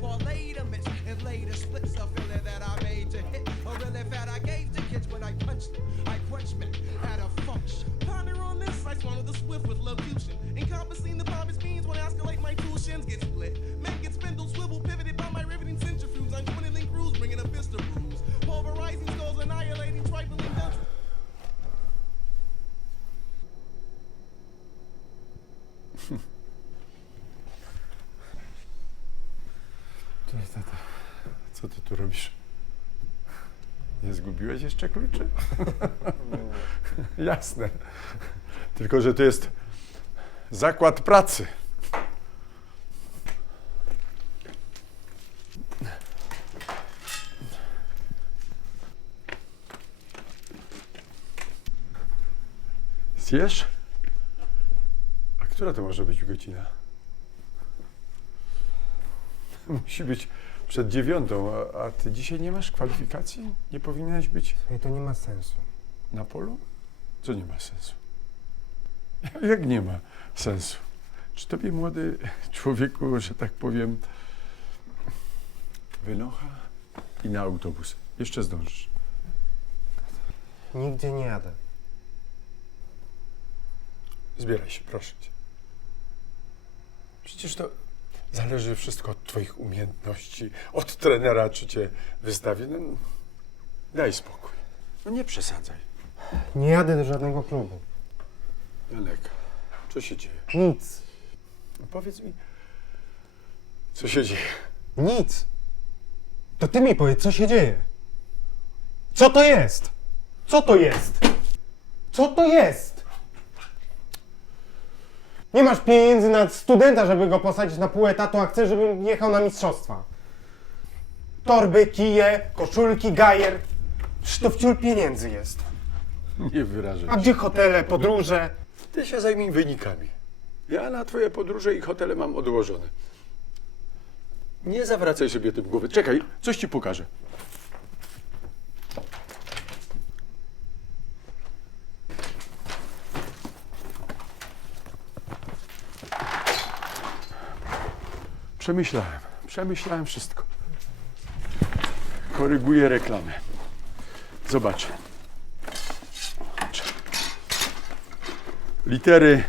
for later minutes and later splits of Cześć, tata. Co ty tu robisz? Nie zgubiłeś jeszcze kluczy? Jasne. Tylko, że to jest zakład pracy. Zjesz? A która to może być godzina? Musi być przed dziewiątą, a, a ty dzisiaj nie masz kwalifikacji? Nie powinieneś być Ej, to nie ma sensu. na polu? Co nie ma sensu? Jak nie ma sensu? Czy tobie, młody człowieku, że tak powiem, wynocha i na autobus? Jeszcze zdążysz. Nigdzie nie jadę. Zbieraj się, proszę cię. Przecież to zależy wszystko od twoich umiejętności, od trenera, czy cię wystawi. No, daj spokój. No nie przesadzaj. Nie jadę do żadnego klubu. Janek, co się dzieje? Nic. No powiedz mi, co się dzieje? Nic. To ty mi powiedz, co się dzieje. Co to jest? Co to jest? Co to jest? Nie masz pieniędzy na studenta, żeby go posadzić na pół etatu, a chcesz, żebym jechał na mistrzostwa. Torby, kije, koszulki, gajer. Przecież to wciul pieniędzy jest. Nie wyrażaj. A gdzie hotele, podróże? Ty się zajmij wynikami. Ja na twoje podróże i hotele mam odłożone. Nie zawracaj sobie tym głowy. Czekaj, coś ci pokażę. Przemyślałem, przemyślałem wszystko. Koryguję reklamę. Zobacz. Litery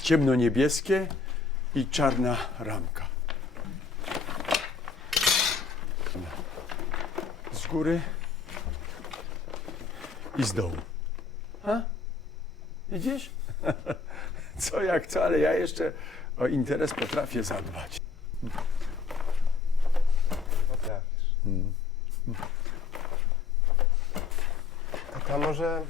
ciemnoniebieskie i czarna ramka. Z góry i z dołu. A? Widzisz? Co jak co, ale ja jeszcze o interes potrafię zadbać. Potrafisz. A może...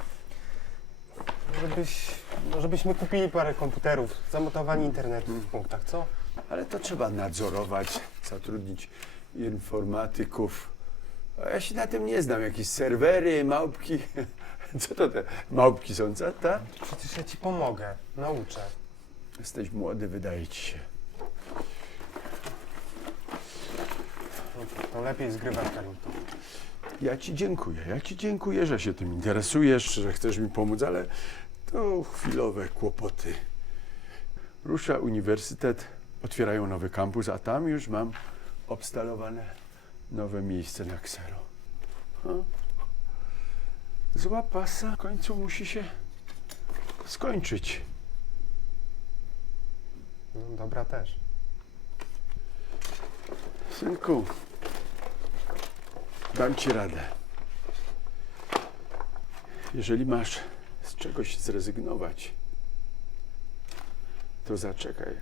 Może, byś, może byśmy kupili parę komputerów, zamontowali internetu w punktach, co? Ale to trzeba nadzorować, zatrudnić informatyków. A ja się na tym nie znam. Jakieś serwery, małpki. Co to te małpki są, co? Ta? Przecież ja ci pomogę, nauczę. Jesteś młody, wydaje ci się. No to, lepiej zgrywać Carrington. Ja ci dziękuję. Ja ci dziękuję, że się tym interesujesz, że chcesz mi pomóc, ale to chwilowe kłopoty. Rusza uniwersytet, otwierają nowy kampus, a tam już mam obstalowane nowe miejsce na ksero. No. Zła pasa w końcu musi się skończyć. No, dobra też. Synku, dam ci radę. Jeżeli masz z czegoś zrezygnować, to zaczekaj,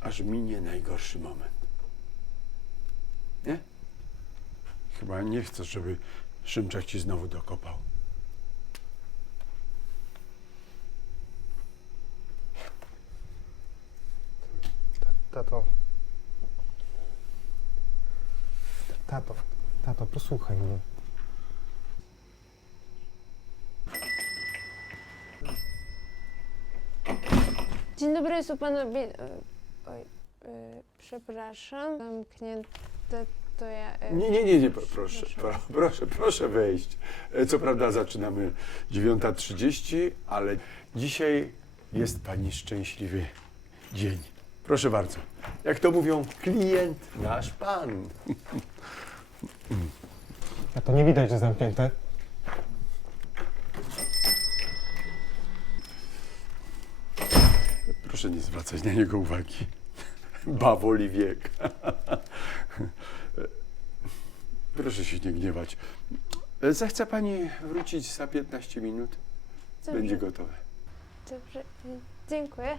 aż minie najgorszy moment. Nie? Chyba nie chcesz, żeby Szymczak ci znowu dokopał. Tato. Tato, tato, posłuchaj mnie. Dzień dobry, są panowie. e, Oj, e, przepraszam. Zamknięte to ja. e, Nie, nie, nie, nie, pro- proszę, pro, proszę, proszę wejść. E, Co prawda zaczynamy 9.30, ale dzisiaj jest Pani szczęśliwy dzień. Proszę bardzo. Jak to mówią, klient nasz pan. A to nie widać, że zamknięte. Proszę nie zwracać na niego uwagi. Bawoli wiek. Proszę się nie gniewać. Zechce pani wrócić za 15 minut? Dobrze, Będzie gotowe. dobrze. Dziękuję.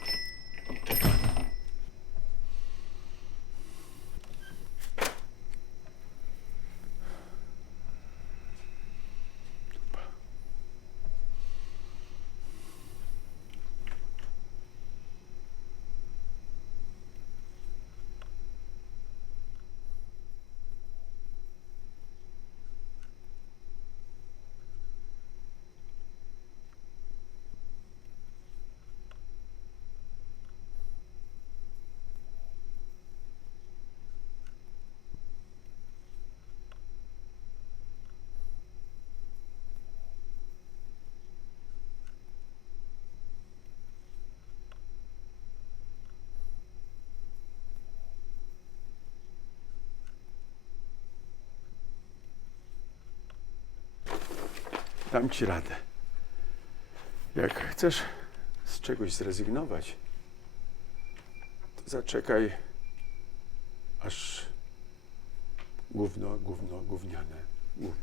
Dam ci radę. Jak chcesz z czegoś zrezygnować, to zaczekaj, aż gówno, gówno, gówniane, gówno.